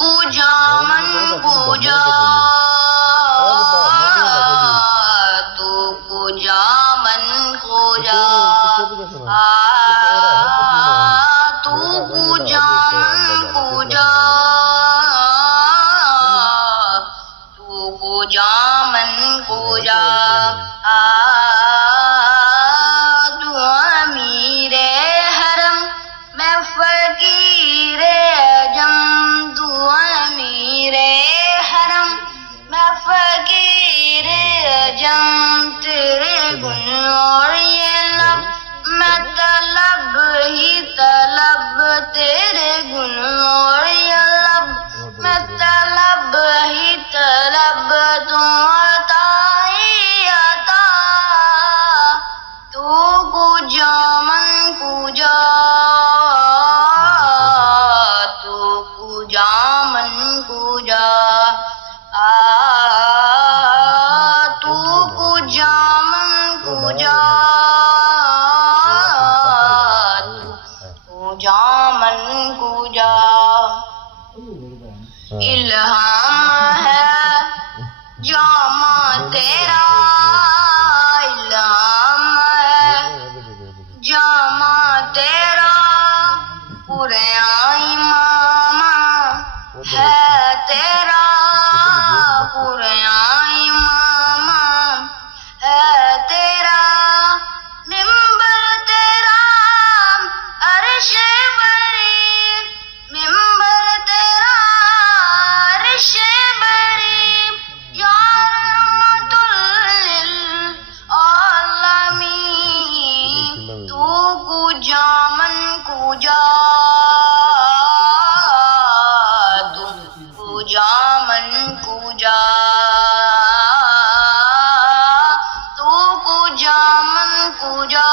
पूजा मन पूजा तू पूजा मन पूजा तू पूजा मन पूजा तू पूजा मन पूजा तू अमीर हरम मैं फकीर अजम तू अमीर हरम मैं फकीर अजम तेरे गुण और ये लब मैं तलब ही तलब तेरे गुण और ये लब मैं तलब ही तलब तू अता ही अता तू पूजा मन पूजा तू पूजा मन पूजा तू पूजा मन पूजा पूजा मन पूजा इल्हाम है जामा तेरा इल्हाम है जामा तेरा पूरे इमामा है तेरा पूरे इमामा है तेरा मिंबर तेरा अर्श बरी मिंबर तेरा अर्श बरी या रहमतुल लिल आलमीन तू पूजा मन पूजा तू पूजा मन पूजा तू पूजा मन पूजा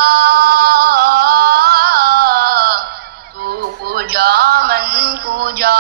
तू पूजा मन पूजा